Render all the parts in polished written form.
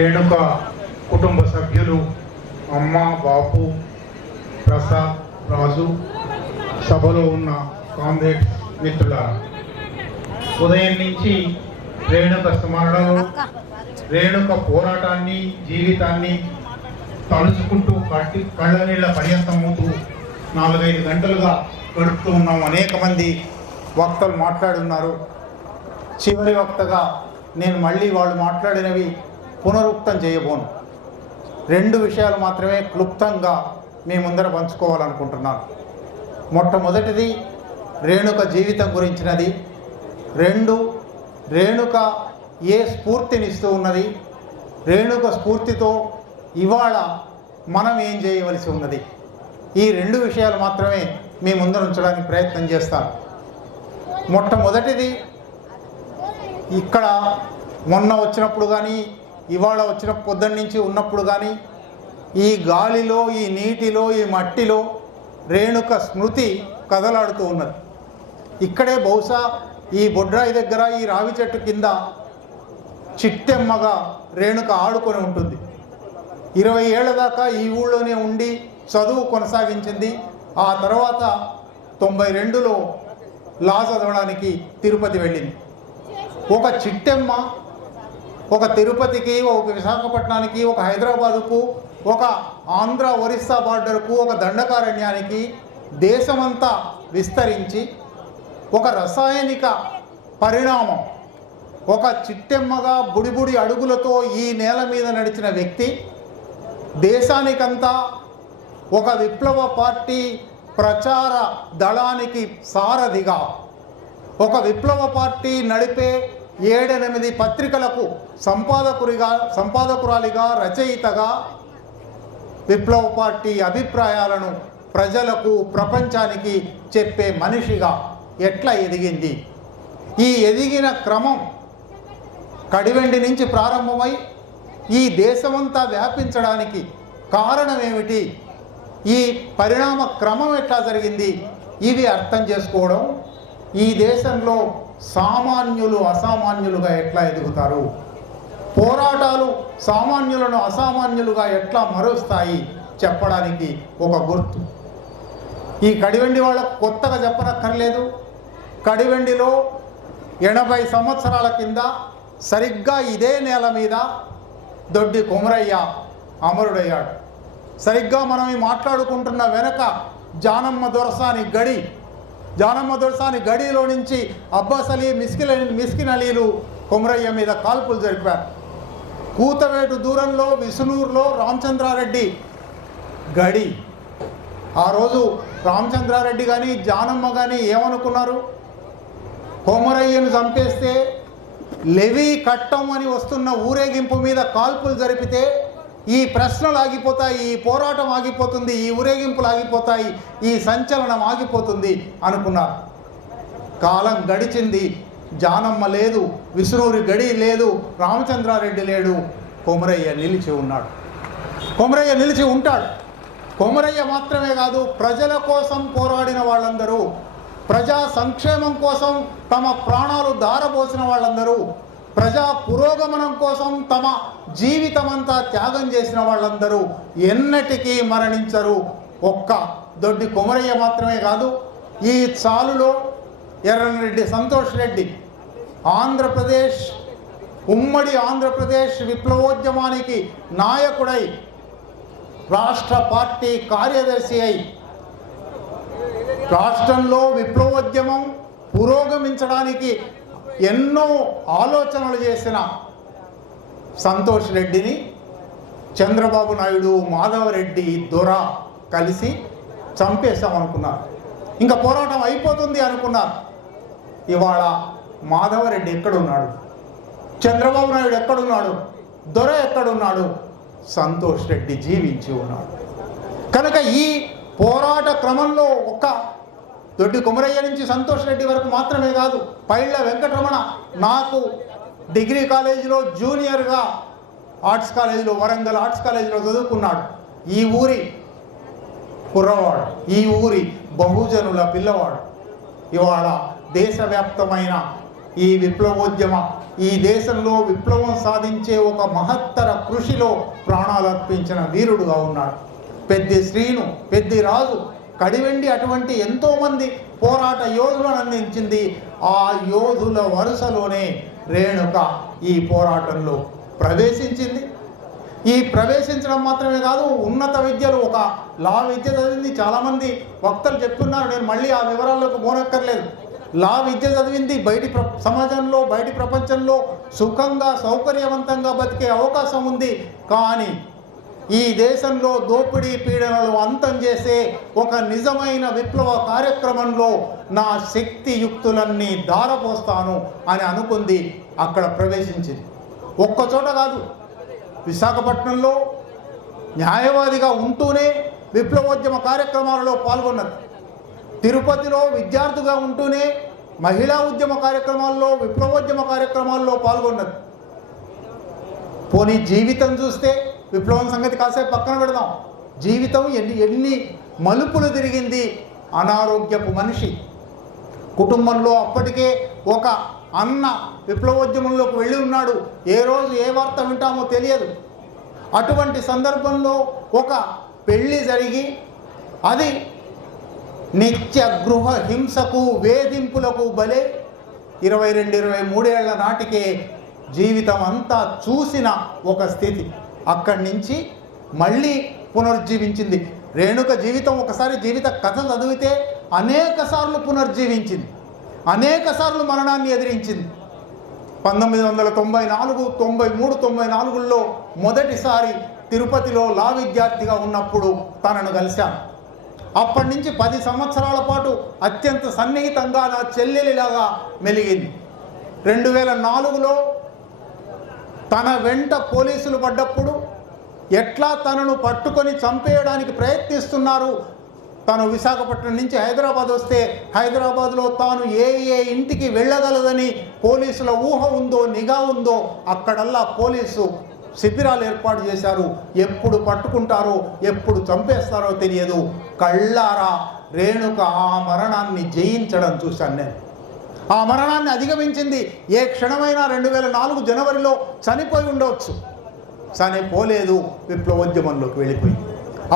రేణుక కుటుంబ సభ్యులు అమ్మ, బాపు, ప్రసాద్, రాజు, సభలో ఉన్న కామ్రేడ్స్ మిత్రులారా, ఉదయం నుంచి రేణుక స్మరణలో రేణుక పోరాటాన్ని, జీవితాన్ని తలుచుకుంటూ కళ్ళ నీళ్ళ పర్యంతమవుతూ 4-5 గంటలుగా గడుపుతూ ఉన్నాం. అనేక మంది వక్తలు మాట్లాడున్నారు. చివరి వక్తగా నేను మళ్ళీ వాళ్ళు మాట్లాడినవి పునరుక్తం చేయబోను. 2 విషయాలు మాత్రమే క్లుప్తంగా మీ ముందర పంచుకోవాలనుకుంటున్నాను. మొట్టమొదటిది రేణుక జీవితం గురించినది. 2 రేణుక ఏ స్ఫూర్తినిస్తూ ఉన్నది, రేణుక స్ఫూర్తితో ఇవాళ మనం ఏం చేయవలసి ఉన్నది. ఈ 2 విషయాలు మాత్రమే మీ ముందర ఉంచడానికి ప్రయత్నం చేస్తాను. మొట్టమొదటిది, ఇక్కడ మొన్న వచ్చినప్పుడు కానీ ఇవాళ వచ్చిన పొద్దున్న నుంచి ఉన్నప్పుడు కానీ ఈ గాలిలో, ఈ నీటిలో, ఈ మట్టిలో రేణుక స్మృతి కదలాడుతూ ఉన్నది. ఇక్కడే బహుశా ఈ బొడ్రాయి దగ్గర ఈ రావి చెట్టు కింద చిట్టెమ్మగా రేణుక ఆడుకొని ఉంటుంది. 20 ఏళ్ల దాకా ఈ ఊళ్ళోనే ఉండి చదువు కొనసాగించింది. ఆ తర్వాత 92లో లా చదవడానికి తిరుపతి వెళ్ళింది. ఒక చిట్టెమ్మ ఒక తిరుపతికి, ఒక విశాఖపట్నానికి, ఒక హైదరాబాదుకు, ఒక ఆంధ్ర ఒరిస్సా బార్డర్కు, ఒక దండకారణ్యానికి దేశమంతా విస్తరించి ఒక రసాయనిక పరిణామం, ఒక చిట్టెమ్మగా బుడిబుడి అడుగులతో ఈ నేల మీద నడిచిన వ్యక్తి దేశానికంతా ఒక విప్లవ పార్టీ ప్రచార దళానికి సారథిగా, ఒక విప్లవ పార్టీ నడిపే 7-8 పత్రికలకు సంపాదకురాలిగా, రచయితగా విప్లవ పార్టీ అభిప్రాయాలను ప్రజలకు, ప్రపంచానికి చెప్పే మనిషిగా ఎట్లా ఎదిగింది. ఈ ఎదిగిన క్రమం కడివెండి నుంచి ప్రారంభమై ఈ దేశమంతా వ్యాపించడానికి కారణం ఏమిటి, ఈ పరిణామ క్రమం ఎట్లా జరిగింది, ఇవి అర్థం చేసుకోవడం, ఈ దేశంలో సామాన్యులు అసామాన్యులుగా ఎట్లా ఎదుగుతారు, పోరాటాలు సామాన్యులను అసామాన్యులుగా ఎట్లా మరుస్తాయి చెప్పడానికి ఒక గుర్తు. ఈ కడివెండి వాళ్ళకు కొత్తగా చెప్పనక్కర్లేదు. కడివెండిలో 80 సంవత్సరాల కింద సరిగ్గా ఇదే నేల మీద దొడ్డి కొమరయ్య అమరుడయ్యాడు. సరిగ్గా మనం ఈ మాట్లాడుకుంటున్న వెనక జానమ్మ దొరసాని గడిలో నుంచి అబ్బాస్ అలీ, మిస్కిన్ అలీలు కొమరయ్య మీద కాల్పులు జరిపారు. కూతవేటు దూరంలో విసునూరులో రామచంద్రారెడ్డి గడి. ఆ రోజు రామచంద్రారెడ్డి కానీ జానమ్మ కానీ ఏమనుకున్నారు, కొమరయ్యను చంపేస్తే లెవీ కట్టం అని వస్తున్న ఊరేగింపు మీద కాల్పులు జరిపితే ఈ ప్రశ్నలు ఆగిపోతాయి, ఈ పోరాటం ఆగిపోతుంది, ఈ ఊరేగింపులు ఆగిపోతాయి, ఈ సంచలనం ఆగిపోతుంది అనుకున్నారు. కాలం గడిచింది. జానమ్మ లేదు, విసునూరి గడి లేదు, రామచంద్రారెడ్డి లేడు. కొమరయ్య నిలిచి ఉన్నాడు. కొమరయ్య నిలిచి ఉంటాడు. కొమరయ్య మాత్రమే కాదు, ప్రజల కోసం పోరాడిన వాళ్ళందరూ, ప్రజా సంక్షేమం కోసం తమ ప్రాణాలు ధారపోసిన వాళ్ళందరూ, ప్రజా పురోగమనం కోసం తమ జీవితమంతా త్యాగం చేసిన వాళ్ళందరూ ఎన్నటికీ మరణించరు. ఒక్క దొడ్డి కొమరయ్య మాత్రమే కాదు. ఈ చాలులో ఎర్రనరెడ్డి సంతోష్ రెడ్డి ఉమ్మడి ఆంధ్రప్రదేశ్ విప్లవోద్యమానికి నాయకుడై, రాష్ట్ర పార్టీ కార్యదర్శి అయి, రాష్ట్రంలో విప్లవోద్యమం పురోగమించడానికి ఎన్నో ఆలోచనలు చేసిన సంతోష్ రెడ్డిని చంద్రబాబు నాయుడు, మాధవరెడ్డి, దొర కలిసి చంపేశామనుకున్నారు. ఇంకా పోరాటం అయిపోతుంది అనుకున్నారు. ఇవాళ మాధవరెడ్డి ఎక్కడున్నాడు, చంద్రబాబు నాయుడు ఎక్కడున్నాడు, దొర ఎక్కడున్నాడు, సంతోష్ రెడ్డి జీవించి ఉన్నాడు. కనుక ఈ పోరాట క్రమంలో ఒక్క దొడ్డి కొమరయ్య నుంచి సంతోష్ రెడ్డి వరకు మాత్రమే కాదు, పైళ్ళ వెంకటరమణ నాకు డిగ్రీ కాలేజీలో జూనియర్గా ఆర్ట్స్ కాలేజీలో, వరంగల్ ఆర్ట్స్ కాలేజీలో చదువుకున్నాడు. ఈ ఊరి కుర్రవాడు, ఈ ఊరి బహుజనుల పిల్లవాడు. ఇవాళ దేశవ్యాప్తమైన ఈ విప్లవోద్యమ ఈ దేశంలో విప్లవం సాధించే ఒక మహత్తర కృషిలో ప్రాణాలర్పించిన వీరుడుగా ఉన్నాడు. పెద్ది శ్రీను, పెద్ది రాజు, కడివెండి అటువంటి ఎంతోమంది పోరాట యోధులను అందించింది. ఆ యోధుల వరుసలోనే రేణుక ఈ పోరాటంలో ప్రవేశించింది. ఈ ప్రవేశించడం మాత్రమే కాదు, ఉన్నత విద్యలు ఒక లా విద్య చదివింది. చాలామంది వక్తలు చెప్తున్నారు, నేను మళ్ళీ ఆ వివరాల్లోకి పోనక్కర్లేదు. లా విద్య చదివింది. సమాజంలో బయటి ప్రపంచంలో సుఖంగా సౌకర్యవంతంగా బతికే అవకాశం ఉంది. కానీ ఈ దేశంలో దోపిడీ పీడనలు అంతం చేసే ఒక నిజమైన విప్లవ కార్యక్రమంలో నా శక్తియుక్తులన్నీ ధారపోస్తాను అని అనుకుంది. అక్కడ ప్రవేశించింది. ఒక్కచోట కాదు, విశాఖపట్నంలో న్యాయవాదిగా ఉంటూనే విప్లవోద్యమ కార్యక్రమాలలో పాల్గొన్నది. తిరుపతిలో విద్యార్థిగా ఉంటూనే మహిళా ఉద్యమ కార్యక్రమాల్లో, విప్లవోద్యమ కార్యక్రమాల్లో పాల్గొన్నది. పోనీ జీవితం చూస్తే, విప్లవం సంగతి కాసేపు పక్కన పెడదాం, జీవితం ఎన్ని మలుపులు తిరిగింది. అనారోగ్యపు మనిషి, కుటుంబంలో అప్పటికే ఒక అన్న విప్లవోద్యమంలోకి వెళ్ళి ఉన్నాడు. ఏ రోజు ఏ వార్త వింటామో తెలియదు. అటువంటి సందర్భంలో ఒక పెళ్ళి జరిగి అది నిత్య గృహ హింసకు, వేధింపులకు బలే 22-23 ఏళ్ల నాటికే జీవితం అంతా చూసిన ఒక స్థితి. అక్కడి నుంచి మళ్ళీ పునర్జీవించింది. రేణుక జీవితం ఒకసారి జీవిత కథ చదివితే అనేక సార్లు పునర్జీవించింది, అనేక సార్లు మరణాన్ని ఎదిరించింది. 1994, 93, 94లో మొదటిసారి తిరుపతిలో లా విద్యార్థిగా ఉన్నప్పుడు తనను కలిశాను. అప్పటి నుంచి 10 సంవత్సరాల పాటు అత్యంత సన్నిహితంగా నా చెల్లెలిలాగా మెలిగింది. 2004లో తన వెంట పోలీసులు పడ్డప్పుడు ఎట్లా తనను పట్టుకొని చంపేయడానికి ప్రయత్నిస్తున్నారు. తను విశాఖపట్నం నుంచి హైదరాబాద్ వస్తే హైదరాబాద్లో తాను ఏ ఇంటికి వెళ్ళగలదని పోలీసుల ఊహ ఉందో, నిఘా ఉందో, అక్కడల్లా పోలీసు శిబిరాలు ఏర్పాటు చేశారు. ఎప్పుడు పట్టుకుంటారో, ఎప్పుడు చంపేస్తారో తెలియదు. కళ్ళారా రేణుక ఆ మరణాన్ని జయించడం చూశాను నేను. ఆ మరణాన్ని అధిగమించింది. ఏ క్షణమైనా 2004 జనవరిలో చనిపోయి ఉండవచ్చు. చనిపోలేదు, విప్లవోద్యమంలోకి వెళ్ళిపోయింది.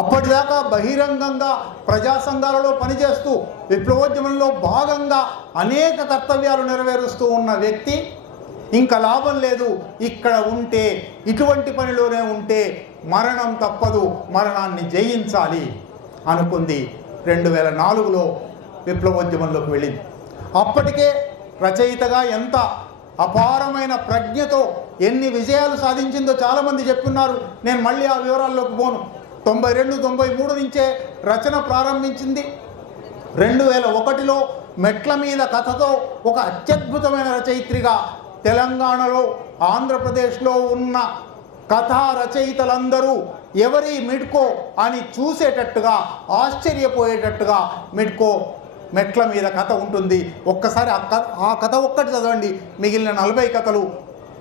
అప్పటిదాకా బహిరంగంగా ప్రజా సంఘాలలో పనిచేస్తూ విప్లవోద్యమంలో భాగంగా అనేక కర్తవ్యాలు నెరవేరుస్తూ ఉన్న వ్యక్తి ఇంకా లాభం లేదు, ఇక్కడ ఉంటే, ఇటువంటి పనిలోనే ఉంటే మరణం తప్పదు, మరణాన్ని జయించాలి అనుకుంది. 2004లో విప్లవోద్యమంలోకి వెళ్ళింది. అప్పటికే రచయితగా ఎంత అపారమైన ప్రజ్ఞతో ఎన్ని విజయాలు సాధించిందో చాలామంది చెప్తున్నారు. నేను మళ్ళీ ఆ వివరాల్లోకి పోను. 92, 93 నుంచే రచన ప్రారంభించింది. 2001లో మెట్ల మీద కథతో ఒక అత్యద్భుతమైన రచయిత్రిగా తెలంగాణలో, ఆంధ్రప్రదేశ్లో ఉన్న కథా రచయితలందరూ ఎవరి మిడ్కో అని చూసేటట్టుగా, ఆశ్చర్యపోయేటట్టుగా మిడ్కో మెట్ల మీద కథ ఉంటుంది. ఒక్కసారి ఆ కథ ఒక్కటి చదవండి, మిగిలిన 40 కథలు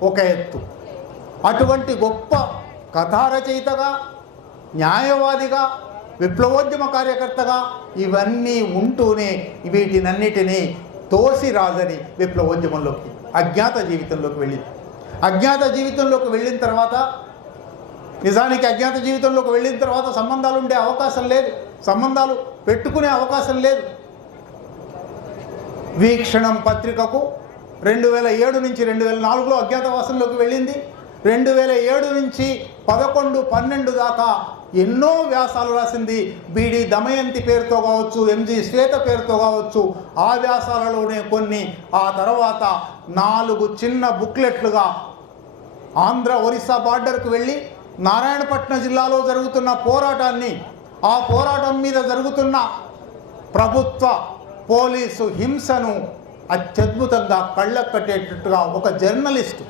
ఒక ఎత్తు. అటువంటి గొప్ప కథా రచయితగా, న్యాయవాదిగా, విప్లవోద్యమ కార్యకర్తగా ఇవన్నీ ఉంటూనే వీటినన్నిటినీ తోసిరాజని విప్లవోద్యమంలోకి, అజ్ఞాత జీవితంలోకి వెళ్ళింది. అజ్ఞాత జీవితంలోకి వెళ్ళిన తర్వాత, నిజానికి అజ్ఞాత జీవితంలోకి వెళ్ళిన తర్వాత సంబంధాలు ఉండే అవకాశం లేదు, సంబంధాలు పెట్టుకునే అవకాశం లేదు. వీక్షణం పత్రికకు 2007 నుంచి 2004లో అజ్ఞాతవాసంలోకి వెళ్ళింది. 2007 నుంచి 11, 12 దాకా ఎన్నో వ్యాసాలు రాసింది. బీడి దమయంతి పేరుతో కావచ్చు, ఎంజి శ్వేత పేరుతో కావచ్చు. ఆ వ్యాసాలలోనే కొన్ని, ఆ తర్వాత 4 చిన్న బుక్లెట్లుగా ఆంధ్ర ఒరిస్సా బార్డర్కు వెళ్ళి నారాయణపట్నం జిల్లాలో జరుగుతున్న పోరాటాన్ని, ఆ పోరాటం మీద జరుగుతున్న ప్రభుత్వ పోలీసు హింసను అత్యద్భుతంగా కళ్ళకు కట్టేటట్టుగా ఒక జర్నలిస్టు,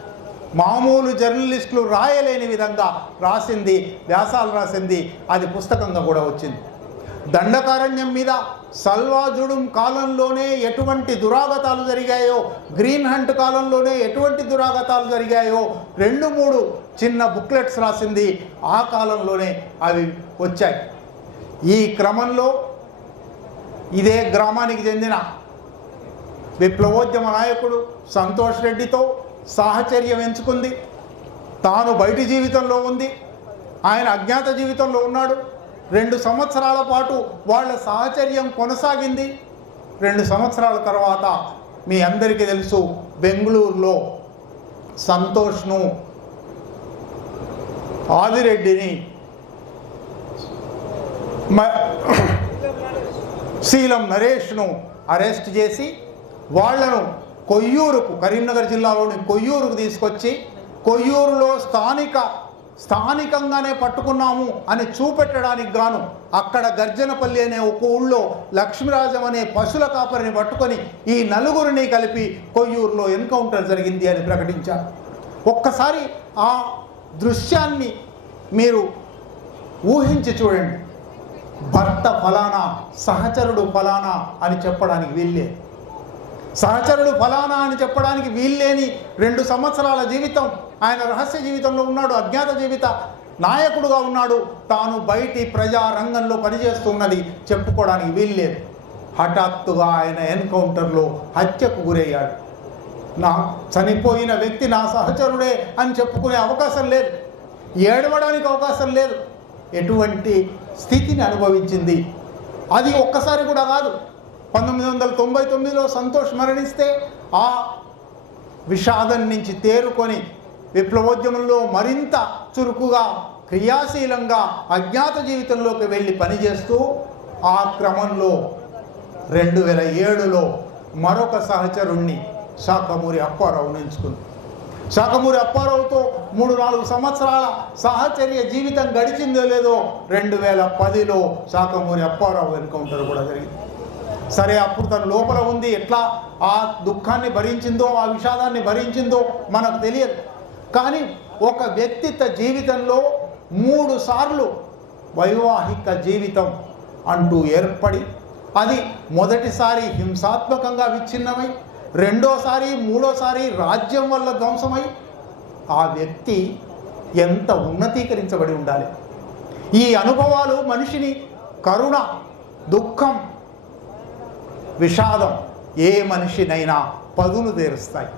మామూలు జర్నలిస్టులు రాయలేని విధంగా రాసింది, వ్యాసాలు రాసింది. అది పుస్తకంగా కూడా వచ్చింది. దండకారణ్యం మీద సల్వాజుడుం కాలంలోనే ఎటువంటి దురాగతాలు జరిగాయో, గ్రీన్ హంట్ కాలంలోనే ఎటువంటి దురాగతాలు జరిగాయో 2-3 చిన్న బుక్లెట్స్ రాసింది. ఆ కాలంలోనే అవి వచ్చాయి. ఈ క్రమంలో ఇదే గ్రామానికి చెందిన విప్లవోద్యమ నాయకుడు సంతోష్ రెడ్డితో సాహచర్యం ఎంచుకుంది. తాను బయటి జీవితంలో ఉంది, ఆయన అజ్ఞాత జీవితంలో ఉన్నాడు. 2 సంవత్సరాల పాటు వాళ్ళ సాహచర్యం కొనసాగింది. 2 సంవత్సరాల తర్వాత మీ అందరికీ తెలుసు, బెంగళూరులో సంతోష్ను, ఆదిరెడ్డిని, శీలం నరేష్ను అరెస్ట్ చేసి వాళ్లను కొయ్యూరుకు, కరీంనగర్ జిల్లాలోని కొయ్యూరుకు తీసుకొచ్చి, కొయ్యూరులో స్థానికంగానే పట్టుకున్నాము అని చూపెట్టడానికి గాను అక్కడ గర్జనపల్లి అనే ఒక ఊళ్ళో లక్ష్మీరాజం అనే పశువుల కాపరిని పట్టుకొని ఈ నలుగురిని కలిపి కొయ్యూరులో ఎన్కౌంటర్ జరిగింది అని ప్రకటించారు. ఒక్కసారి ఆ దృశ్యాన్ని మీరు ఊహించి చూడండి. భర్త ఫలానా, సహచరుడు ఫలానా అని చెప్పడానికి వీళ్ళే, సహచరుడు ఫలానా అని చెప్పడానికి వీల్లేని 2 సంవత్సరాల జీవితం ఆయన రహస్య జీవితంలో ఉన్నాడు, అజ్ఞాత జీవిత నాయకుడుగా ఉన్నాడు. తాను బయటి ప్రజారంగంలో పనిచేస్తున్నది చెప్పుకోవడానికి వీల్లేదు. హఠాత్తుగా ఆయన ఎన్కౌంటర్లో హత్యకు గురయ్యాడు. నా చనిపోయిన వ్యక్తి నా సహచరుడే అని చెప్పుకునే అవకాశం లేదు, ఏడవడానికి అవకాశం లేదు. ఎటువంటి స్థితిని అనుభవించింది. అది ఒక్కసారి కూడా కాదు. 1999లో సంతోష్ మరణిస్తే ఆ విషాదం నుంచి తేరుకొని విప్లవోద్యమంలో మరింత చురుకుగా, క్రియాశీలంగా అజ్ఞాత జీవితంలోకి వెళ్ళి పనిచేస్తూ ఆ క్రమంలో 2007లో మరొక సహచరుణ్ణి శాఖమూరి అప్పారావును ఎంచుకుంది. శాఖమూరి అప్పారావుతో 3-4 సంవత్సరాల సహచర్య జీవితం గడిచిందో లేదో 2010లో శాఖమూరి అప్పారావు ఎన్కౌంటర్ కూడా జరిగింది. సరే, అప్పుడు తను లోపల ఉంది, ఎట్లా ఆ దుఃఖాన్ని భరించిందో, ఆ విషాదాన్ని భరించిందో మనకు తెలియదు. కానీ ఒక వ్యక్తిత్వ జీవితంలో 3 సార్లు వైవాహిక జీవితం అంటూ ఏర్పడి, అది మొదటిసారి హింసాత్మకంగా విచ్ఛిన్నమై, రెండోసారి, మూడోసారి రాజ్యం వల్ల ధ్వంసమై, ఆ వ్యక్తి ఎంత ఉన్నతీకరించబడి ఉండాలి. ఈ అనుభవాలు మనిషిని కరుణ, దుఃఖం, విషాదం ఏ మనిషినైనా పదును తీరుస్తాయి,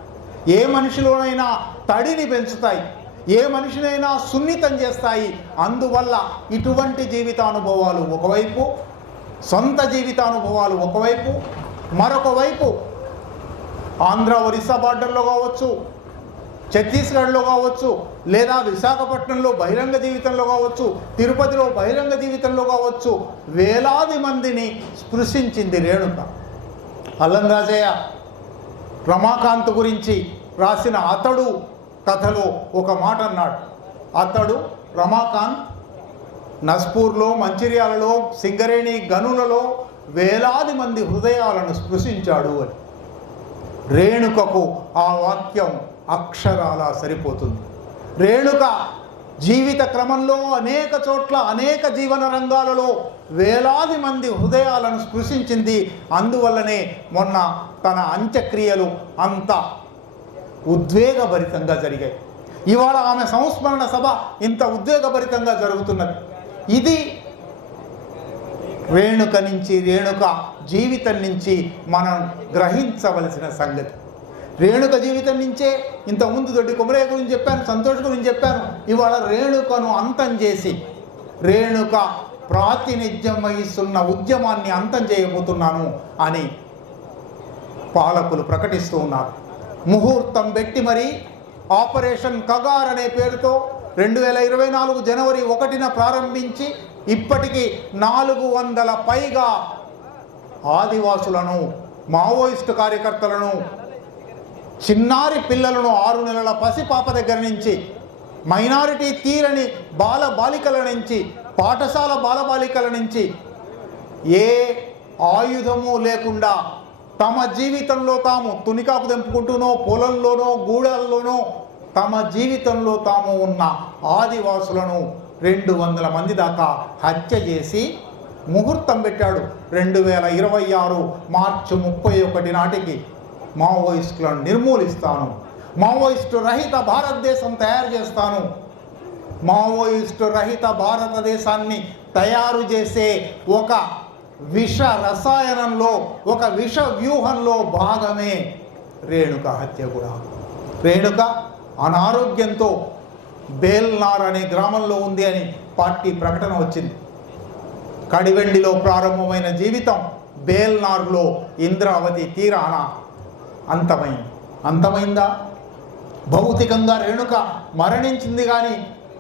ఏ మనిషిలోనైనా తడిని పెంచుతాయి, ఏ మనిషినైనా సున్నితం చేస్తాయి. అందువల్ల ఇటువంటి జీవితానుభవాలు ఒకవైపు, సొంత జీవితానుభవాలు ఒకవైపు, మరొక వైపు ఆంధ్ర ఒరిస్సా బార్డర్లో కావచ్చు, ఛత్తీస్గఢ్లో కావచ్చు, లేదా విశాఖపట్నంలో బహిరంగ జీవితంలో కావచ్చు, తిరుపతిలో బహిరంగ జీవితంలో కావచ్చు, వేలాది మందిని స్పృశించింది రేణుక. అల్లం రాజయ్య రమాకాంత్ గురించి రాసిన అతడు కథలో ఒక మాట అన్నాడు. అతడు రమాకాంత్ నస్పూర్లో, మంచిర్యాలలో, సింగరేణి గనులలో వేలాది మంది హృదయాలను స్పృశించాడు అని. రేణుకకు ఆ వాక్యం అక్షరాల సరిపోతుంది. రేణుక జీవిత క్రమంలో అనేక చోట్ల, అనేక జీవన రంగాలలో వేలాది మంది హృదయాలను స్పృశించింది. అందువల్లనే మొన్న తన అంత్యక్రియలు అంత ఉద్వేగభరితంగా జరిగాయి. ఇవాళ ఆమె సంస్మరణ సభ ఇంత ఉద్వేగభరితంగా జరుగుతున్నది. ఇది రేణుక నుంచి, రేణుక జీవితం నుంచి మనం గ్రహించవలసిన సంగతి. రేణుక జీవితం నుంచే ఇంతకుముందు దొడ్డి కొమరయ్య గురించి చెప్పాను, సంతోష్ గురించి చెప్పాను. ఇవాళ రేణుకను అంతం చేసి, రేణుక ప్రాతినిధ్యం వహిస్తున్న ఉద్యమాన్ని అంతం చేయబోతున్నాను అని పాలకులు ప్రకటిస్తూ ఉన్నారు. ముహూర్తం పెట్టి మరి ఆపరేషన్ కగార్ అనే పేరుతో 2024 జనవరి 1న ప్రారంభించి ఇప్పటికీ 400 పైగా ఆదివాసులను, మావోయిస్టు కార్యకర్తలను, చిన్నారి పిల్లలను, 6 నెలల పసిపాప దగ్గర నుంచి, మైనారిటీ తీరని బాలికల నుంచి, పాఠశాల బాలబాలికల నుంచి ఏ ఆయుధము లేకుండా తమ జీవితంలో తాము తునికాకు తెంపుకుంటూనో, పొలంలోనో, గూడల్లోనో తమ జీవితంలో తాము ఉన్న ఆదివాసులను 200 మంది దాకా హత్య చేసి ముహూర్తం పెట్టాడు. 2026 మార్చి 31 నాటికి మావోయిస్టులను నిర్మూలిస్తాను, మావోయిస్టు రహిత భారతదేశం తయారు చేస్తాను. మావోయిస్టు రహిత భారతదేశాన్ని తయారు చేసే ఒక విష రసాయనంలో, ఒక విష వ్యూహంలో భాగమే రేణుక హత్య కూడా. రేణుక అనారోగ్యంతో బేల్నార్ అనే గ్రామంలో ఉంది అని పార్టీ ప్రకటన వచ్చింది. కడివెండిలో ప్రారంభమైన జీవితం బేల్నార్లో ఇంద్రావతి తీరాన అంతమైందా? భౌతికంగా రేణుక మరణించింది, కానీ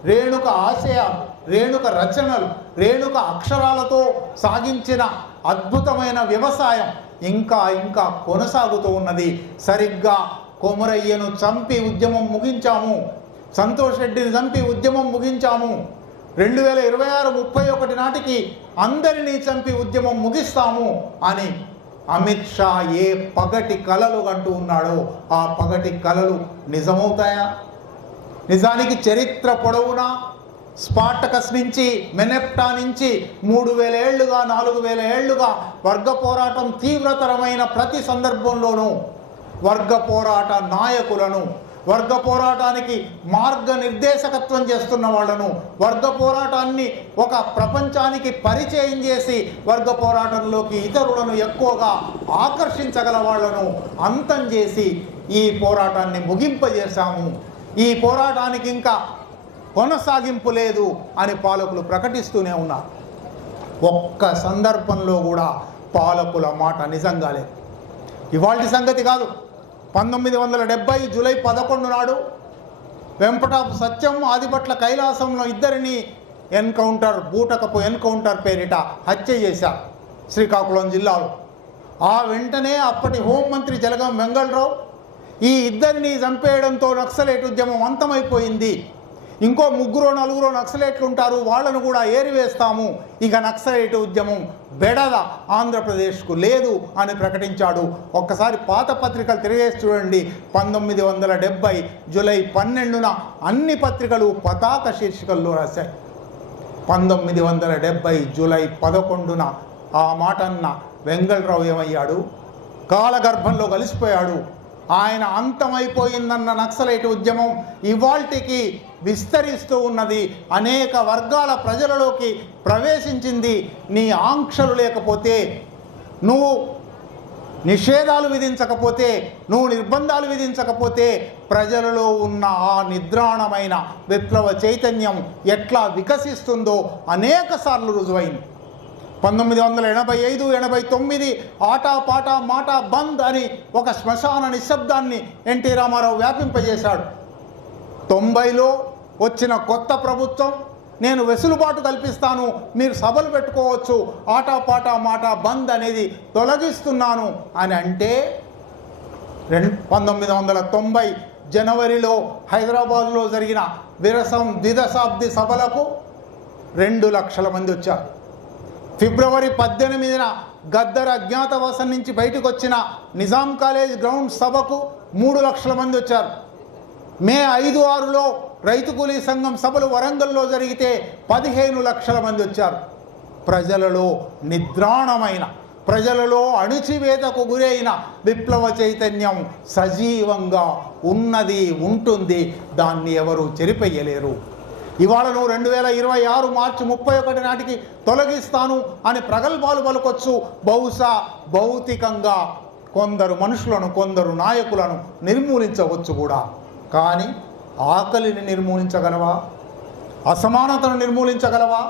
రేణుక ఆశయాలు, రేణుక రచనలు, రేణుక అక్షరాలతో సాగించిన అద్భుతమైన వ్యవసాయం ఇంకా కొనసాగుతూ ఉన్నది. సరిగ్గా కొమరయ్యను చంపి ఉద్యమం ముగించాము, సంతోష్ రెడ్డిని చంపి ఉద్యమం ముగించాము, 2026-31 నాటికి అందరినీ చంపి ఉద్యమం ముగిస్తాము అని అమిత్ షా ఏ పగటి కలలు అంటూ ఉన్నాడో ఆ పగటి కలలు నిజమవుతాయా? నిజానికి చరిత్ర పొడవునా స్పార్టకస్ నుంచి, మెనెప్టా నుంచి 3000 ఏళ్లుగా 4000 ఏళ్లుగా వర్గ పోరాటం తీవ్రతరమైన ప్రతి సందర్భంలోనూ వర్గ పోరాట నాయకులను, వర్గ పోరాటానికి మార్గనిర్దేశకత్వం చేస్తున్న వాళ్ళను, వర్గ పోరాటాన్ని ఒక ప్రపంచానికి పరిచయం చేసి వర్గ పోరాటంలోకి ఇతరులను ఎక్కువగా ఆకర్షించగల వాళ్లను అంతం చేసి ఈ పోరాటాన్ని ముగింపజేశాము, ఈ పోరాటానికి ఇంకా కొనసాగింపు లేదు అని పాలకులు ప్రకటిస్తూనే ఉన్నారు. ఒక్క సందర్భంలో కూడా పాలకుల మాట నిజంగా లేదు. ఇవాల్టి సంగతి కాదు. 1970 జూలై 11 నాడు వెంపటాపు సత్యం, ఆదిపట్ల కైలాసంలో ఇద్దరిని బూటకపు ఎన్కౌంటర్ పేరిట హత్య చేశారు శ్రీకాకుళం జిల్లాలో. ఆ వెంటనే అప్పటి హోంమంత్రి జలగం వెంగళరావు ఈ ఇద్దరిని చంపేయడంతో నక్సలైట్ ఉద్యమం అంతమైపోయింది, ఇంకో 3-4 నక్సలైట్లు ఉంటారు, వాళ్ళను కూడా ఏరివేస్తాము, ఇక నక్సలైట్ ఉద్యమం బెడద ఆంధ్రప్రదేశ్కు లేదు అని ప్రకటించాడు. ఒక్కసారి పాత పత్రికలు తిరిగేసి చూడండి. 1970 జూలై 12న అన్ని పత్రికలు పతాక శీర్షికల్లో రాశాయి. 1970 జూలై 11న ఆ మాటన్న వెంగళరావు ఏమయ్యాడు? కాలగర్భంలో కలిసిపోయాడు. ఆయన అంతమైపోయిందన్న నక్సలైట్ ఉద్యమం ఇవాల్టికి విస్తరిస్తూ ఉన్నది, అనేక వర్గాల ప్రజలలోకి ప్రవేశించింది. నీ ఆంక్షలు లేకపోతే, నువ్వు నిషేధాలు విధించకపోతే, నువ్వు నిర్బంధాలు విధించకపోతే ప్రజలలో ఉన్న ఆ నిద్రాణమైన విప్లవ చైతన్యం ఎట్లా వికసిస్తుందో అనేక సార్లు రుజువైంది. 1985, 89 ఆటా పాటా మాటా బంద్ అని ఒక శ్మశాన నిశ్శబ్దాన్ని ఎన్టీ రామారావు వ్యాపింపజేశాడు. 90లో వచ్చిన కొత్త ప్రభుత్వం నేను వెసులుబాటు కల్పిస్తాను, మీరు సభలు పెట్టుకోవచ్చు, ఆటా పాటా మాటా బంద్ అనేది తొలగిస్తున్నాను అని అంటే 1990 జనవరిలో హైదరాబాద్లో జరిగిన విరసం ద్విదశాబ్ది సభలకు 2 లక్షల మంది వచ్చారు. ఫిబ్రవరి 18న గద్దర్ అజ్ఞాతవాసం నుంచి బయటకు వచ్చిన నిజాం కాలేజ్ గ్రౌండ్ సభకు 3 లక్షల మంది వచ్చారు. మే 5-6లో రైతు కూలీ సంఘం సభలు వరంగల్లో జరిగితే 15 లక్షల మంది వచ్చారు. ప్రజలలో నిద్రాణమైన, ప్రజలలో అణిచివేతకు గురైన విప్లవ చైతన్యం సజీవంగా ఉన్నది, ఉంటుంది. దాన్ని ఎవరు చెరిపెయ్యలేరు. ఇవాళ నువ్వు 2026 మార్చి 31 నాటికి తొలగిస్తాను అని ప్రగల్భాలు పలుకొచ్చు. బహుశా భౌతికంగా కొందరు మనుషులను, కొందరు నాయకులను నిర్మూలించవచ్చు కూడా. కానీ ఆకలిని నిర్మూలించగలవా? అసమానతను నిర్మూలించగలవా?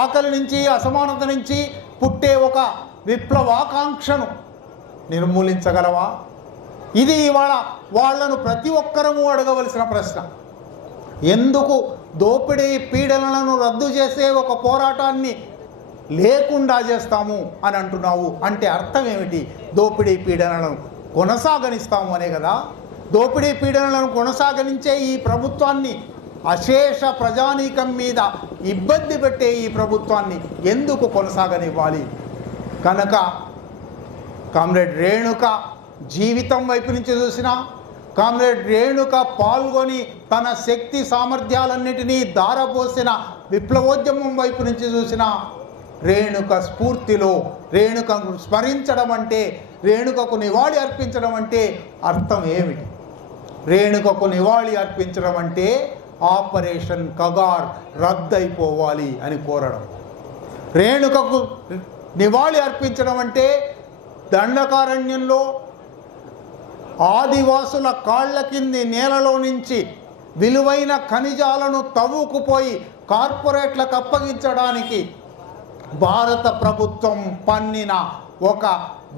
ఆకలి నుంచి, అసమానత నుంచి పుట్టే ఒక విప్లవాకాంక్షను నిర్మూలించగలవా? ఇది ఇవాళ వాళ్లను ప్రతి ఒక్కరము అడగవలసిన ప్రశ్న. ఎందుకు దోపిడీ పీడనలను రద్దు చేసే ఒక పోరాటాన్ని లేకుండా చేస్తాము అని అంటున్నావు? అంటే అర్థం ఏమిటి? దోపిడీ పీడనలను కొనసాగనిస్తాము అనే కదా. దోపిడీ పీడనలను కొనసాగనించే ఈ ప్రభుత్వాన్ని, అశేష ప్రజానీకం మీద ఇబ్బంది పెట్టే ఈ ప్రభుత్వాన్ని ఎందుకు కొనసాగనివ్వాలి? కనుక కామ్రేడ్ రేణుక జీవితం వైపు నుంచి చూసినా, కామ్రేడ్ రేణుక పాల్గొని తన శక్తి సామర్థ్యాలన్నిటినీ ధారపోసిన విప్లవోద్యమం వైపు నుంచి చూసిన, రేణుక స్ఫూర్తిలో రేణుకను స్మరించడం అంటే, రేణుకకు నివాళి అర్పించడం అంటే అర్థం ఏమిటి? రేణుకకు నివాళి అర్పించడం అంటే ఆపరేషన్ కగార్ రద్దయిపోవాలి అని కోరడం. రేణుకకు నివాళి అర్పించడం అంటే దండకారణ్యంలో ఆదివాసుల కాళ్ల కింది నేలలో నుంచి విలువైన ఖనిజాలను తవ్వుకుపోయి కార్పొరేట్లకు అప్పగించడానికి భారత ప్రభుత్వం పన్నిన ఒక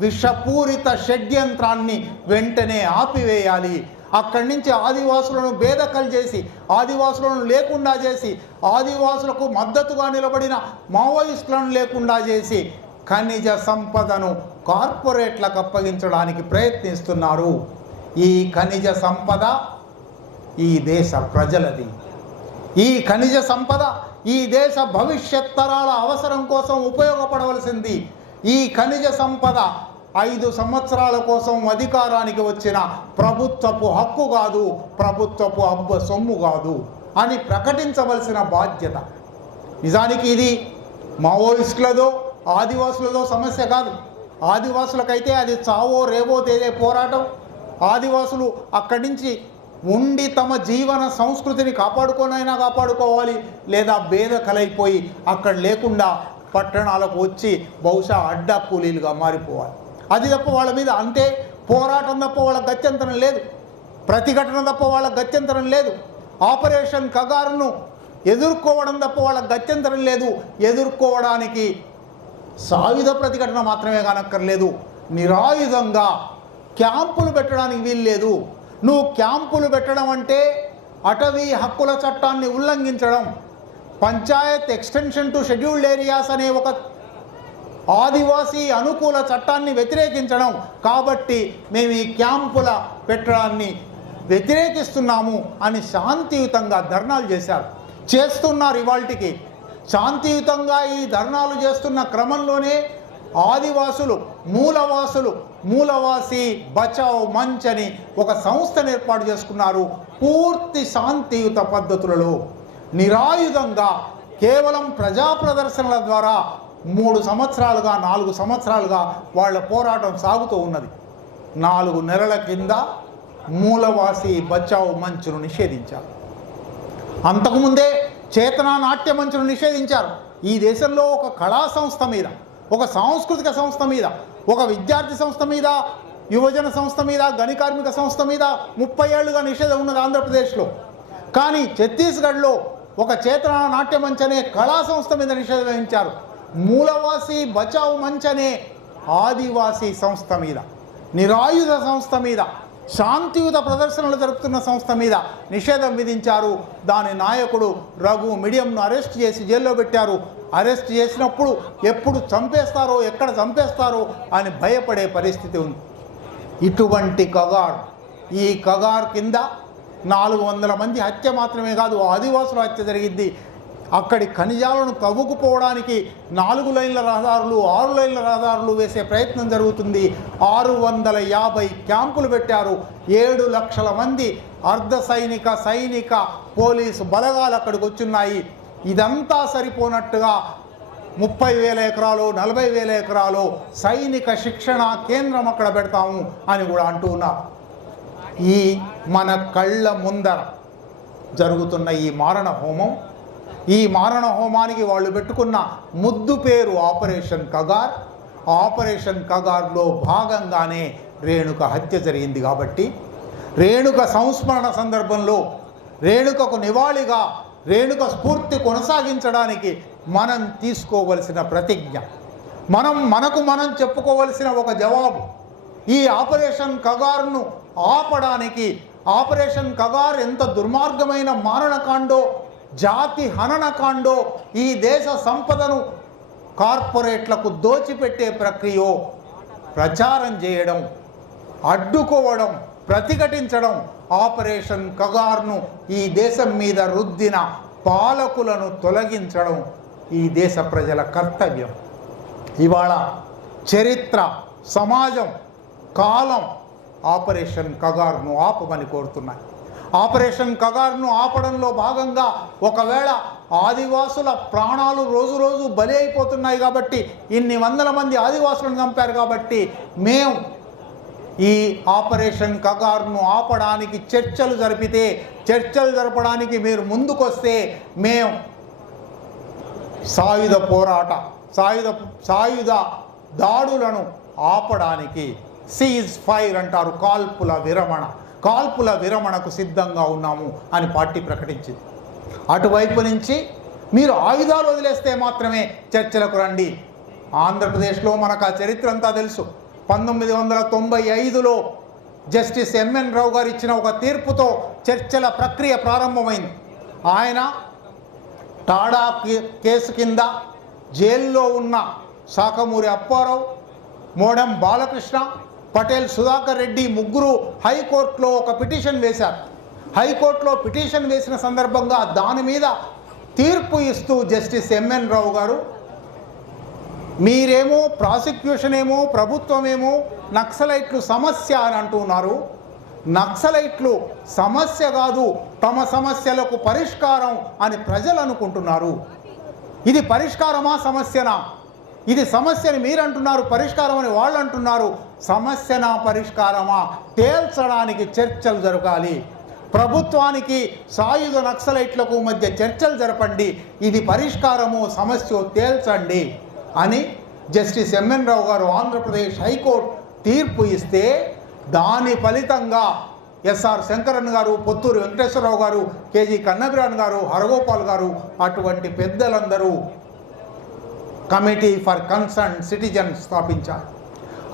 విషపూరిత షడ్యంత్రాన్ని వెంటనే ఆపివేయాలి. అక్కడి నుంచి ఆదివాసులను బేదకలు చేసి, ఆదివాసులను లేకుండా చేసి, ఆదివాసులకు మద్దతుగా నిలబడిన మావోయిస్టులను లేకుండా చేసి ఖనిజ సంపదను కార్పొరేట్లకు అప్పగించడానికి ప్రయత్నిస్తున్నారు. ఈ ఖనిజ సంపద ఈ దేశ ప్రజలది. ఈ ఖనిజ సంపద ఈ దేశ భవిష్యత్ తరాల అవసరం కోసం ఉపయోగపడవలసింది. ఈ ఖనిజ సంపద 5 సంవత్సరాల కోసం అధికారానికి వచ్చిన ప్రభుత్వపు హక్కు కాదు, ప్రభుత్వపు అబ్బ సొమ్ము కాదు అని ప్రకటించవలసిన బాధ్యత. నిజానికి ఇది మావోయిస్టులదో ఆదివాసులదో సమస్య కాదు. ఆదివాసులకైతే అది చావో రేవో తేలే పోరాటం. ఆదివాసులు అక్కడి నుంచి ఉండి తమ జీవన సంస్కృతిని కాపాడుకోనైనా కాపాడుకోవాలి, లేదా బేదకలైపోయి అక్కడ లేకుండా పట్టణాలకు వచ్చి బహుశా అడ్డా కూలీలుగా మారిపోవాలి. అది తప్ప వాళ్ళ మీద అంటే పోరాటం తప్ప వాళ్ళ గత్యంతరం లేదు, ప్రతిఘటన తప్ప వాళ్ళ గత్యంతరం లేదు, ఆపరేషన్ కగారును ఎదుర్కోవడం తప్ప వాళ్ళ గత్యంతరం లేదు. ఎదుర్కోవడానికి సాయుధ ప్రతిఘటన మాత్రమే కానక్కర్లేదు, నిరాయుధంగా క్యాంపులు పెట్టడానికి వీల్లేదు. నువ్వు క్యాంపులు పెట్టడం అంటే అటవీ హక్కుల చట్టాన్ని ఉల్లంఘించడం, Panchayat extension to scheduled areas అనే ఒక ఆదివాసీ అనుకూల చట్టాన్ని వ్యతిరేకించడం. కాబట్టి మేము ఈ క్యాంపుల పెట్టడాన్ని వ్యతిరేకిస్తున్నాము అని శాంతియుతంగా ధర్నాలు చేస్తున్నారు. ఇవాళకి శాంతియుతంగా ఈ ధర్నాలు చేస్తున్న క్రమంలోనే ఆదివాసులు మూలవాసి బచావ్ మంచ్ అని ఒక సంస్థను ఏర్పాటు చేసుకున్నారు. పూర్తి శాంతియుత పద్ధతులలో నిరాయుధంగా కేవలం ప్రజా ప్రదర్శనల ద్వారా 3 సంవత్సరాలుగా 4 సంవత్సరాలుగా వాళ్ళ పోరాటం సాగుతూ ఉన్నది. 4 నెలల కింద మూలవాసి బచావ్ మంచ్ను నిషేధించారు. అంతకుముందే చేతనా నాట్య మంచ్ను నిషేధించారు. ఈ దేశంలో ఒక కళా సంస్థ మీద, ఒక సాంస్కృతిక సంస్థ మీద, ఒక విద్యార్థి సంస్థ మీద, యువజన సంస్థ మీద, గని కార్మిక సంస్థ మీద 30 ఏళ్లుగా నిషేధం ఉన్నది ఆంధ్రప్రదేశ్లో. కానీ ఛత్తీస్గఢ్లో ఒక చేతనా నాట్య మంచ్ అనే కళా సంస్థ మీద నిషేధం విధించారు. మూలవాసి బచావ్ మంచ్ అనే ఆదివాసీ సంస్థ మీద, నిరాయుధ సంస్థ మీద, శాంతియుత ప్రదర్శనలు జరుపుతున్న సంస్థ మీద నిషేధం విధించారు. దాని నాయకుడు రఘు మిడియంను అరెస్ట్ చేసి జైల్లో పెట్టారు. అరెస్ట్ చేసినప్పుడు ఎప్పుడు చంపేస్తారో, ఎక్కడ చంపేస్తారో అని భయపడే పరిస్థితి ఉంది. ఇటువంటి కగార్, ఈ కగార్ కింద 400 మంది హత్య మాత్రమే కాదు, ఆదివాసుల హత్య జరిగింది. అక్కడి ఖనిజాలను తవ్వుకుపోవడానికి 4 లైన్ల రహదారులు, 6 లైన్ల రహదారులు వేసే ప్రయత్నం జరుగుతుంది. 650 క్యాంపులు పెట్టారు. 7 లక్షల మంది అర్ధ సైనిక పోలీసు బలగాలు అక్కడికి వచ్చున్నాయి. ఇదంతా సరిపోనట్టుగా 30,000 ఎకరాలు 40,000 ఎకరాలు సైనిక శిక్షణ కేంద్రం అక్కడ పెడతాము అని కూడా అంటూ ఉన్నారు. ఈ మన కళ్ళ ముందర జరుగుతున్న ఈ మారణ హోమం, ఈ మారణ హోమానికి వాళ్ళు పెట్టుకున్న ముద్దు పేరు ఆపరేషన్ కగార్. ఆపరేషన్ కగార్లో భాగంగానే రేణుక హత్య జరిగింది. కాబట్టి రేణుక సంస్మరణ సందర్భంలో రేణుకకు నివాళిగా రేణుక స్ఫూర్తి కొనసాగించడానికి మనం తీసుకోవలసిన ప్రతిజ్ఞ, మనం చెప్పుకోవలసిన ఒక జవాబు, ఈ ఆపరేషన్ కగార్ను ఆపడానికి, ఆపరేషన్ కగార్ ఎంత దుర్మార్గమైన మారణకాండో, జాతి హననకాండో, ఈ దేశ సంపదను కార్పొరేట్లకు దోచిపెట్టే ప్రక్రియో ప్రచారం చేయడం, అడ్డుకోవడం, ప్రతిఘటించడం, ఆపరేషన్ కగార్ను ఈ దేశం మీద రుద్దిన పాలకులను తొలగించడం ఈ దేశ ప్రజల కర్తవ్యం. ఇవాళ చరిత్ర, సమాజం, కాలం ఆపరేషన్ కగార్ను ఆపమని కోరుతున్నాయి. ఆపరేషన్ కగార్ను ఆపడంలో భాగంగా ఒకవేళ ఆదివాసుల ప్రాణాలు రోజు బలి అయిపోతున్నాయి కాబట్టి, ఇన్ని వందల మంది ఆదివాసులను చంపారు కాబట్టి, మేము ఈ ఆపరేషన్ కగార్ను ఆపడానికి చర్చలు జరపడానికి మీరు ముందుకొస్తే మేము సాయుధ దాడులను ఆపడానికి సీజ్ ఫైర్ అంటారు, కాల్పుల విరమణకు సిద్ధంగా ఉన్నాము అని పార్టీ ప్రకటించింది. అటువైపు నుంచి మీరు ఆయుధాలు వదిలేస్తే మాత్రమే చర్చలకు రండి. ఆంధ్రప్రదేశ్లో మనకు ఆ చరిత్ర అంతా తెలుసు. 1995లో జస్టిస్ ఎంఎన్ రావు గారు ఇచ్చిన ఒక తీర్పుతో చర్చల ప్రక్రియ ప్రారంభమైంది. ఆయన టాడా కేసు కింద జైల్లో ఉన్న శాఖమూరి అప్పారావు, మోడెం బాలకృష్ణ, పటేల్ సుధాకర్ రెడ్డి ముగ్గురు హైకోర్టులో ఒక పిటిషన్ వేశారు. హైకోర్టులో పిటిషన్ వేసిన సందర్భంగా దాని మీద తీర్పు ఇస్తూ జస్టిస్ ఎంఎన్ రావు గారు, మీరేమో ప్రాసిక్యూషన్ ఏమో ప్రభుత్వమేమో నక్సలైట్లు సమస్య అని అంటున్నారు. నక్సలైట్లు సమస్య కాదు, తమ సమస్యలకు పరిష్కారం అని ప్రజలు అనుకుంటున్నారు. ఇది పరిష్కారమా సమస్యనా? ఇది సమస్యని మీరు అంటున్నారు, పరిష్కారం అని వాళ్ళు అంటున్నారు. సమస్యనా పరిష్కారమా తేల్చడానికి చర్చలు జరగాలి. ప్రభుత్వానికి సాయుధ నక్సలైట్లకు మధ్య చర్చలు జరపండి. ఇది పరిష్కారమో సమస్య తేల్చండి అని జస్టిస్ ఎంఎన్ రావు గారు ఆంధ్రప్రదేశ్ హైకోర్టు తీర్పు ఇస్తే దాని ఫలితంగా ఎస్ఆర్ శంకరన్ గారు, పొత్తూరు వెంకటేశ్వరరావు గారు, కేజీ కన్నబిరాన్ గారు, హరగోపాల్ గారు అటువంటి పెద్దలందరూ కమిటీ ఫర్ కన్సర్న్ సిటిజన్ స్థాపించారు.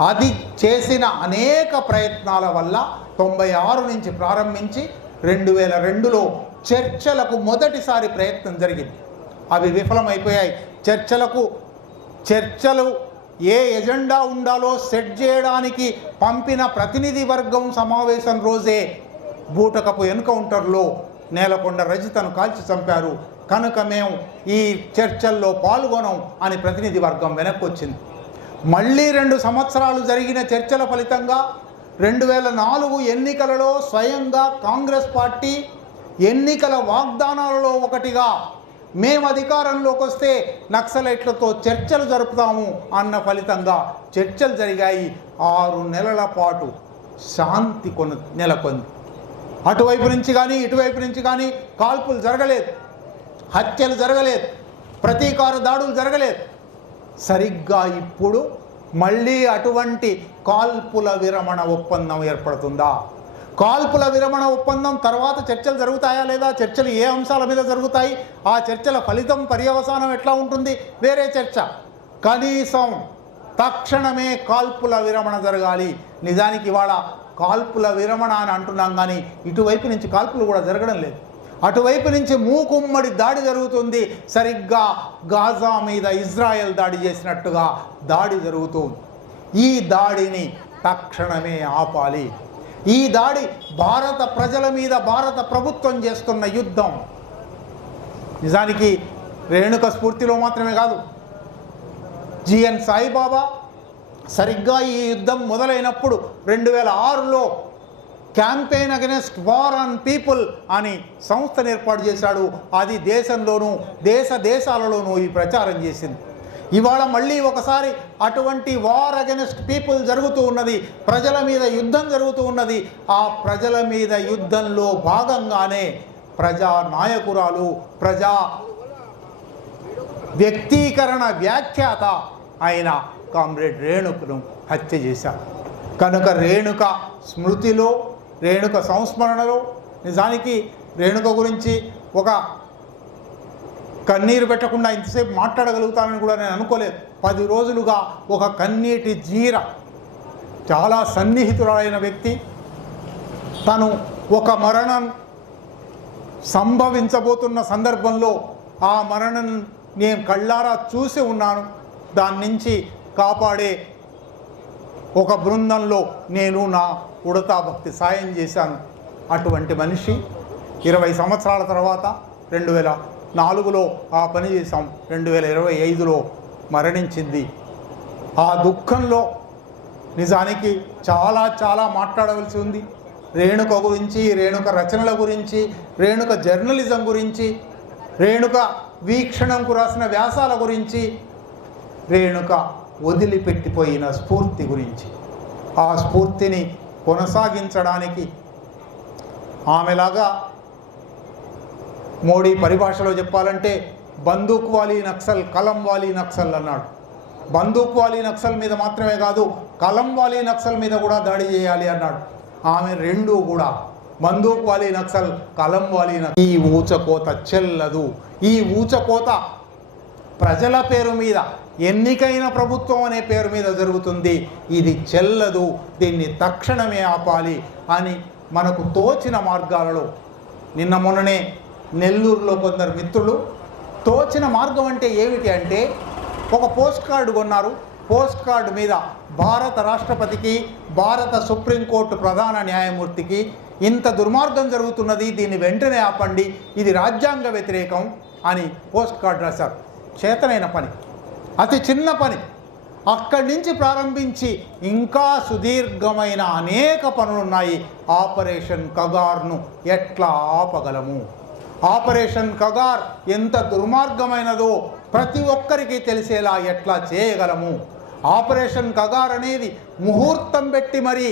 అది చేసిన అనేక ప్రయత్నాల వల్ల 96 నుంచి ప్రారంభించి 2002లో చర్చలకు మొదటిసారి ప్రయత్నం జరిగింది. అవి విఫలమైపోయాయి. చర్చలు ఏ ఎజెండా ఉండాలో సెట్ చేయడానికి పంపిన ప్రతినిధి వర్గం సమావేశం రోజే బూటకపు ఎన్కౌంటర్లో నేలకొండ రజితను కాల్చి చంపారు. కనుక మేము ఈ చర్చల్లో పాల్గొనం అని ప్రతినిధి వర్గం వెనక్కి వచ్చింది. మళ్ళీ 2 సంవత్సరాలు జరిగిన చర్చల ఫలితంగా 2004 ఎన్నికలలో స్వయంగా కాంగ్రెస్ పార్టీ ఎన్నికల వాగ్దానాలలో ఒకటిగా మేము అధికారంలోకి వస్తే నక్సలైట్లతో చర్చలు జరుపుతాము అన్న ఫలితంగా చర్చలు జరిగాయి. 6 నెలల పాటు శాంతి నెలకొంది. అటువైపు నుంచి కానీ ఇటువైపు నుంచి కానీ కాల్పులు జరగలేదు, హత్యలు జరగలేదు, ప్రతీకార దాడులు జరగలేదు. సరిగ్గా ఇప్పుడు మళ్ళీ అటువంటి కాల్పుల విరమణ ఒప్పందం ఏర్పడుతుందా? కాల్పుల విరమణ ఒప్పందం తర్వాత చర్చలు జరుగుతాయా లేదా? చర్చలు ఏ అంశాల మీద జరుగుతాయి? ఆ చర్చల ఫలితం పర్యవసానం ఎట్లా ఉంటుంది? వేరే చర్చ. కనీసం తక్షణమే కాల్పుల విరమణ జరగాలి. నిజానికి ఇవాళ కాల్పుల విరమణ అని అంటున్నాం, కానీ ఇటువైపు నుంచి కాల్పులు కూడా జరగడం లేదు. అటువైపు నుంచి మూకుమ్మడి దాడి జరుగుతుంది. సరిగ్గా గాజా మీద ఇజ్రాయెల్ దాడి చేసినట్టుగా దాడి జరుగుతుంది. ఈ దాడిని తక్షణమే ఆపాలి. ఈ దాడి భారత ప్రజల మీద భారత ప్రభుత్వం చేస్తున్న యుద్ధం. నిజానికి రేణుక స్ఫూర్తిలో మాత్రమే కాదు, జిఎన్ సాయిబాబా సరిగ్గా ఈ యుద్ధం మొదలైనప్పుడు 2006లో campaign against war on people అని సంస్థను ఏర్పాటు చేశాడు. అది దేశంలోనూ దేశాలలోనూ ఈ ప్రచారం చేసింది. ఇవాళ మళ్ళీ ఒకసారి అటువంటి వార్ అగెన్స్ట్ పీపుల్ జరుగుతూ ఉన్నది, ప్రజల మీద యుద్ధం జరుగుతూ ఉన్నది. ఆ ప్రజల మీద యుద్ధంలో భాగంగానే ప్రజా నాయకురాలు, ప్రజా వ్యక్తీకరణ వ్యాఖ్యాత అయిన కామ్రేడ్ రేణుకను హత్య చేశారు. కనుక రేణుక స్మృతిలో, రేణుక సంస్మరణలో నిజానికి రేణుక గురించి ఒక కన్నీరు పెట్టకుండా ఇంతసేపు మాట్లాడగలుగుతానని కూడా నేను అనుకోలేదు. 10 రోజులుగా ఒక కన్నీటి జీర, చాలా సన్నిహితురాలైన వ్యక్తి. తను ఒక మరణం సంభవించబోతున్న సందర్భంలో ఆ మరణం నేను కళ్ళారా చూసి ఉన్నాను. దాని నుంచి కాపాడే ఒక బృందంలో నేను నా ఉడతా భక్తి సాయం చేశాను. అటువంటి మనిషి 20 సంవత్సరాల తర్వాత 2004లో ఆ పని చేశాం, 2025లో మరణించింది. ఆ దుఃఖంలో నిజానికి చాలా మాట్లాడవలసి ఉంది. రేణుక గురించి, రేణుక రచనల గురించి, రేణుక జర్నలిజం గురించి, రేణుక వీక్షణంకు రాసిన వ్యాసాల గురించి, రేణుక వదిలిపెట్టిపోయిన స్ఫూర్తి గురించి, ఆ స్ఫూర్తిని కొనసాగించడానికి ఆమెలాగా మోడీ పరిభాషలో చెప్పాలంటే బందూక్ వాలి నక్సల్, కలం వాలి నక్సల్ అన్నాడు. బందూక్ వాలీ నక్సల్ మీద మాత్రమే కాదు, కలం వాలీ నక్సల్ మీద కూడా దాడి చేయాలి అన్నాడు. ఆమె రెండు కూడా, బందూక్ వాలీ నక్సల్, కలం వాలీ నక్సల్. ఈ ఊచకోత చెల్లదు. ఈ ఊచకోత ప్రజల పేరు మీద, ఎన్నికైన ప్రభుత్వం అనే పేరు మీద జరుగుతుంది. ఇది చెల్లదు. దీన్ని తక్షణమే ఆపాలి అని మనకు తోచిన మార్గాలలో, నిన్న మొన్ననే నెల్లూరులో కొందరు మిత్రులు తోచిన మార్గం అంటే ఏమిటి అంటే, ఒక పోస్ట్ కార్డు కొన్నారు. పోస్ట్ కార్డు మీద భారత రాష్ట్రపతికి, భారత సుప్రీంకోర్టు ప్రధాన న్యాయమూర్తికి ఇంత దుర్మార్గం జరుగుతున్నది, దీన్ని వెంటనే ఆపండి, ఇది రాజ్యాంగ వ్యతిరేకం అని పోస్ట్ కార్డు రాశారు. చేతనైన పని, అతి చిన్న పని. అక్కడి నుంచి ప్రారంభించి ఇంకా సుదీర్ఘమైన అనేక పనులున్నాయి. ఆపరేషన్ కగార్ను ఎట్లా ఆపగలము? ఆపరేషన్ కగార్ ఎంత దుర్మార్గమైనదో ప్రతి ఒక్కరికి తెలిసేలా ఎట్లా చేయగలము? ఆపరేషన్ కగార్ అనేది ముహూర్తం పెట్టి మరి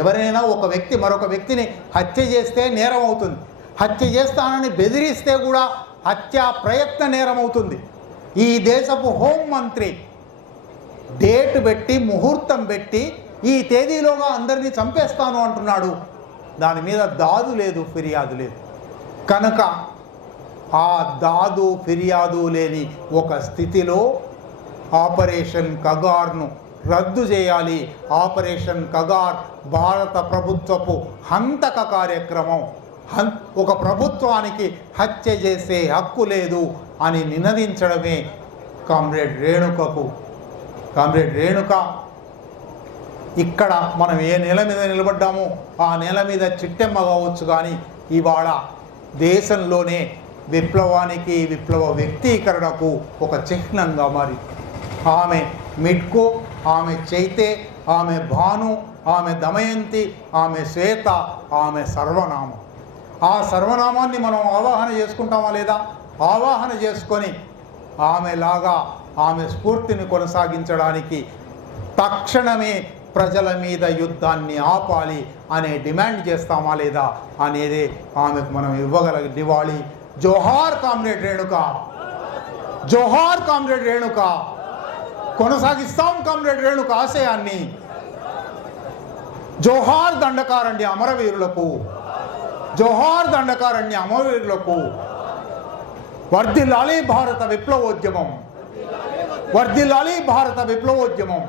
ఎవరైనా ఒక వ్యక్తి మరొక వ్యక్తిని హత్య చేస్తే నేరం అవుతుంది. హత్య చేస్తానని బెదిరిస్తే కూడా హత్యా ప్రయత్న నేరం అవుతుంది. ఈ దేశపు హోంమంత్రి డేట్ పెట్టి, ముహూర్తం పెట్టి, ఈ తేదీలోగా అందరినీ చంపేస్తాను అంటున్నాడు. దాని మీద దాదు లేదు, ఫిర్యాదు లేదు. కనుక ఆ దాదు ఫిర్యాదు లేని ఒక స్థితిలో ఆపరేషన్ కగార్ను రద్దు చేయాలి. ఆపరేషన్ కగార్ భారత ప్రభుత్వపు హంతక కార్యక్రమం. ఒక ప్రభుత్వానికి హత్య చేసే హక్కు లేదు అని నినదించడమే కామ్రేడ్ రేణుక ఇక్కడ మనం ఏ నేల మీద నిలబడ్డామో ఆ నేల మీద చిట్టెమ్మ కావచ్చు, కానీ ఇవాళ దేశంలోనే విప్లవానికి, విప్లవ వ్యక్తీకరణకు ఒక చిహ్నంగా మారి ఆమె మిట్కో, ఆమె చైతే, ఆమె భాను, ఆమె దమయంతి, ఆమె శ్వేత, ఆమె సర్వనామం. ఆ సర్వనామాన్ని మనం ఆవాహన చేసుకుంటామా లేదా? ఆవాహన చేసుకొని ఆమెలాగా ఆమె స్ఫూర్తిని కొనసాగించడానికి తక్షణమే ప్రజల మీద యుద్ధాన్ని ఆపాలి అనే డిమాండ్ చేస్తామా లేదా అనేదే ఆమెకు మనం ఇవ్వగల నివాళి. జోహార్ కామ్రేడ్ రేణుక, జోహార్ కామ్రేడ్ రేణుక. కొనసాగిస్తాం కామ్రేడ్ రేణుక ఆశయాన్ని. జోహార్ దండకారణ్య అమరవీరులకు, జోహార్ దండకారణ్య అమరవీరులకు. వర్ధిల్లాలి భారత విప్లవోద్యమం, వర్ధిల్లాలి భారత విప్లవోద్యమం.